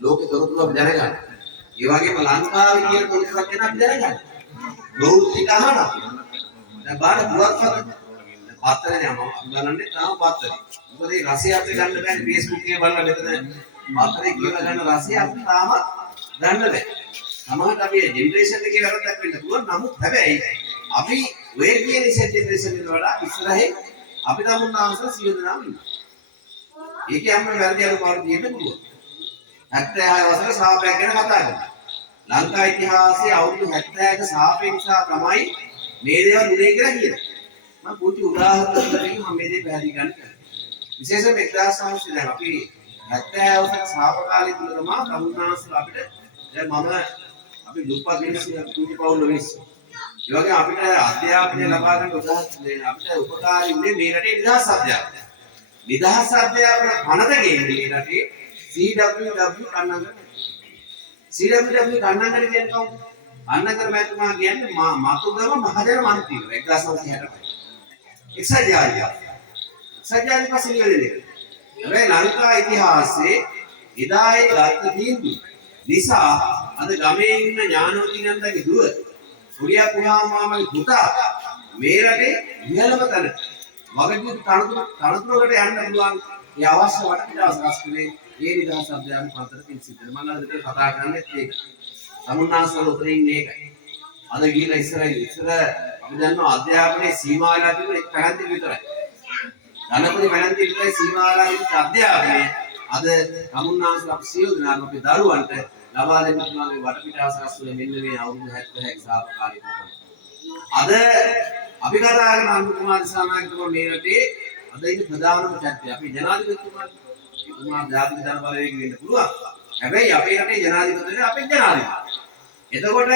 ලෝකේ තොරතුරු අපි දැනගන්න. ඒ වගේම ලංකාවේ කියන තොරතුරක් ගැන අපි දැනගන්න. බෞද්ධික අහනවා. දැන් බලන්න පුවත්පත පත්තරේ යනවා. බලන්නේ තාම පත්තරේ. මොකද මේ රසය අපිට ගන්න බෑනේ Facebook එකේ බලලා මෙතන පත්තරේ කියලා ගන්න රසය අපිට තාම ගන්න බෑ. සමහරවිට අපි ජෙනරේෂන් එකේ වැරද්දක් වෙන්න පුළුවන්. නමුත් හැබැයි අපි ඔය කියන ජෙනරේෂන් එකට වඩා ඉස්සරහින් අපි තමුන්නාන්සලා සියලු දෙනාම ඉන්නවා. ඒකේ හැම වැරදි අනුපාඩු දෙන්න පුළුවන්. 76 වසරේ ශාපයක් ගැන කතා කරනවා. ලංකා ඉතිහාසයේ අවුරුදු 76ක ශාපේ නිසා තමයි මේ දේවල් උනේ කියලා කියනවා. මම පොඩි උදාහරණයක් දෙන්න මම මේ දේ පැහැදිලි කරන්න. විශේෂයෙන්ම 1900 දැන් අපි 76 වසරේ ශාප කාලේ තුල තමයි තමුන්නාන්සලා අපිට දැන් අපි දුප්පත් මිනිස්සු කුටි පවුල් මිනිස්සු. ඒ වගේ අපිට අධ්‍යාපනය ලබා ගන්න අපිට උපකාරී වුණේ මේ රටේ නිදහස් අධ්‍යාපනය. නිදහස් අධ්‍යාපන පනත ගේන්නේ මේ රටේ CWW කන්නංගර. CWW කන්නංගර කියන්නේ කවුද? අන්නකර මහත්මයා කියන්නේ මාතුගම මහජන මන්ත්‍රීවරු 1965. එක්සත් පස්සේ නියෝජනය කළා. හැබැයි ලංකා ඉතිහාසයේ එදායේ ගත්ත තීන්දුව නිසා අද ගමේ ඉන්න ඥානෝදීනන්දගේ දුව සුරියා පුහාමාමගේ පුතා මේ රටේ ඉහළම තැනට වගකීම් තනතුරකට යන්න පුළුවන් ඒ අවශ්‍ය වටපිටාව සකස් කරේ ඒ නිදහස් අධ්‍යාපන පන්තිවලින් සිද්ධ වෙනවා. මම අද විතර කතා කරන්නේ ඒක. තමුන්නාසල උතරින් මේකයි. අද ගිහිලා ඉස්සර අපි දන්නවා අධ්‍යාපනයේ සීමා වෙලා තිබුණ එක පැලැන්ති විතරයි. ධනපති පැලැන්ති විතරයි සීමා වෙලා තිබුණ අධ්‍යාපනයේ අද තමුන්නාසල අපි සියලු දෙනාම අපේ දරුවන්ට ලබා දෙන්න පුළුවන් මේ වටපිටාව සකස් වෙන මෙන්න මේ අවුරුදු 76ක සාප කාලේ. අද අපි කතා කරන අනුර කුමාර දිසානායකතුමා මේ රටේ අද ඉන්න ප්‍රධානම චරිතය. අපි ජනාධිපතිතුමා ජාතික ජන බලවේගය වෙන්න පුළුවන්. හැබැයි අපේ රටේ ජනාධිපතිතුමා අපේ ජනාධිපති. එතකොට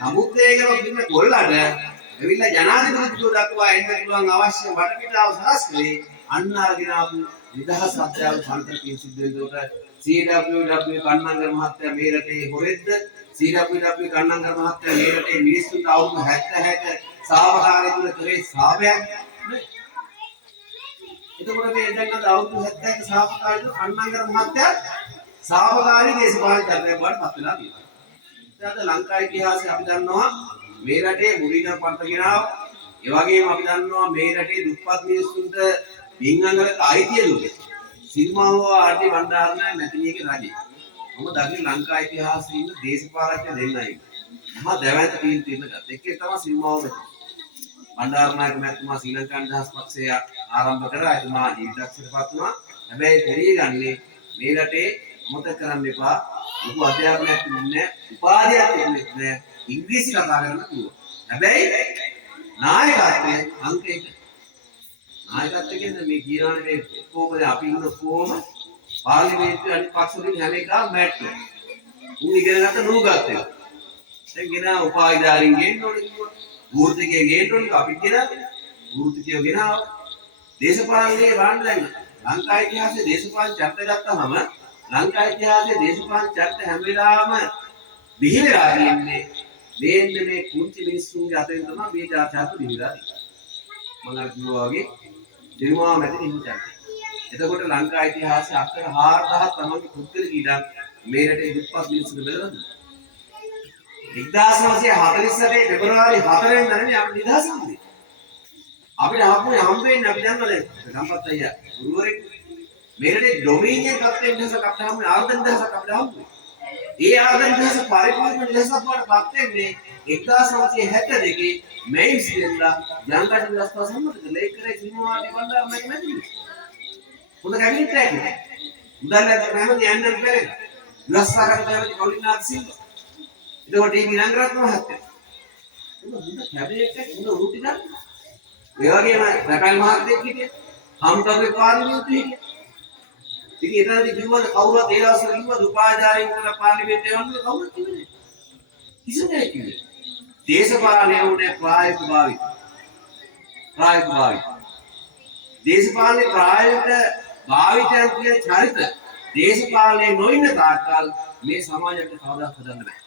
සමුද්‍රයේම ඉන්න කොල්ලට ඇවිල්ලා ජනාධිපතිතුමා දක්වා එන්න පුළුවන් අවශ්‍ය වටපිටාව සකස් කරේ අන්න අරගෙන ආපු නිදහස් අධ්‍යාපන පන්තිවලින් සිද්ධ වෙනකොට CWW කන්නංගර මහත්තයා මේ රටේ හොරෙද්ද? CWW කන්නංගර මහත්තයා මේ රටේ මිනිස්සුන්ට අවුරුදු 76ක සාවකාරී තුල කරේ සාපයක් නේ? එතකොට මේ දැන් අද අවුරුදු 70ක සාපකාරී කන්නංගර මහත්තයා සාපකාරී දේශපාලන චරිතයක් බවට පත් වෙලා තියෙනවා. දැන් අද ලංකා ඉතිහාසයේ අපි දන්නවා මේ රටේ මුලින්ම පන්ත ගෙනාව. ඒ වගේම අපි දන්නවා මේ රටේ දුප්පත් මිනිස්සුන්ට බින්ගංගලක අයිතිය දුන්නේ. සිරිමාවෝ ආර්ටි බණ්ඩාරනායක මැතිණියගේ රජේ. මම දකින ලංකා ඉතිහාසයේ ඉන්න දේශපාලඥ දෙන්නයි. මහා දැවැන්ත තීන්දුව ගත්තා. එකේ තමයි සිරිමාවෝ මැතිණිය. බණ්ඩාරනායක මැතිතුමා ශ්‍රී ලංකා නිදහස් පක්ෂය ආරම්භ කරා. එතුමා ජීවිතක්ෂරපත් වුණා. හැබැයි තේරියගන්නේ මේ රටේ මොකද කරන්න එපා. ලොකු අධ්‍යාපනයක් තිබුණේ නැහැ. උපාධියක් තිබුණේ නැහැ. ඉංග්‍රීසි කතා කරන්න පුළුවන්. හැබැයි නායකත්වයේ අංක 1. නායකත්වය කියන්නේ මේ කියනවානේ මේ කොහොමද අපි ඉන්න කොහොම පාර්ලිමේන්තුවේ අනිත් පක්ෂ වලින් හැම එකම මැට්ටෝ. උන් ඉගෙන ගන්න නූගත් එක. දැන් ගෙන උපාධිධාරීන් ගේන්න ඕනේ කිව්වා. වෘත්තිකයේ ගේන්න ඕනේ අපිට ගෙනා. වෘත්තිකයෝ ගෙනාව. දේශපාලනයේ වань දැන් ලංකා ඉතිහාසයේ දේශපාලන චරිත ගත්තාම ලංකා ඉතිහාසයේ දේශපාලන චරිත හැම වෙලාවෙම බිහිලා තියෙන්නේ මේ කුංචි මිනිස්සුන්ගේ අතෙන් තමයි මේ චරිත බිහිලා තියෙන්නේ. මම අර කිව්වා වගේ දිනුවා මැදින් ඉන්නේ. එතකොට ලංකා ඉතිහාසයේ අක්කර 4000ක් තමයි පුද්ගල කීඩක් මේ රටේ දුප්පත් මිනිස්සුන්ට බෙදලා දුන්නා. 1948 පෙබරවාරි 4 වෙනිදා නෙමෙයි අපි නිදහස් වුනේ. අපිට හම්බෙන්නේ අපි දන්නවා දැන් සම්පත් අයියා ගුරුවරයෙක් මේ රටේ ඩොමිනියන් තත්ත්වයෙන් නිදහසක් අපිට හම්බුනේ ආර්ධන නිදහසක් අපිට හම්බුනේ. ඒ ආර්ධන නිදහස පරිපූර්ණ නිදහසක් වඩපත් වෙන්නේ 1972 මැයි 20 ජනතා නිදහස් සම්මත කළ ඒකේ සිනමාටි බණ්ඩාරනායක මැතිණිය. හොඳ කැබිනට් එකක් නේ. උදාහරණයක් ගන්නම යන්න බැහැ. විලාසකාරක කැබිනට් කවුලිනාත් සිල්වා. එතකොට මේ විනංගරත්න මහත්තයා. හොඳ කැබිනට් එකක් හොඳ උරුටි ගන්න. ඒ වගේම රකල් මහත්තයෙක් හිටියේ. හම්බුගේ පාර්ලිමේන්තුවේ හිටියේ. ඉතින් එතනදී කිව්වද කවුරුත් ඒ අවසර කිව්වද උපාධාරීන් කරලා පාර්ලිමේන්තුවේ යන්න කවුරුත් කිව්වේ. කිසිම කෙනෙක් කිව්වේ. දේශපාලනය උනේ ප්‍රායෝගික භාවිත. දේශපාලනේ ප්‍රායෝගික භාවිතයන් කියන චරිත දේශපාලනේ නොඉන්න තාක්කල් මේ සමාජයට කවදාවත් හදන්න බෑ.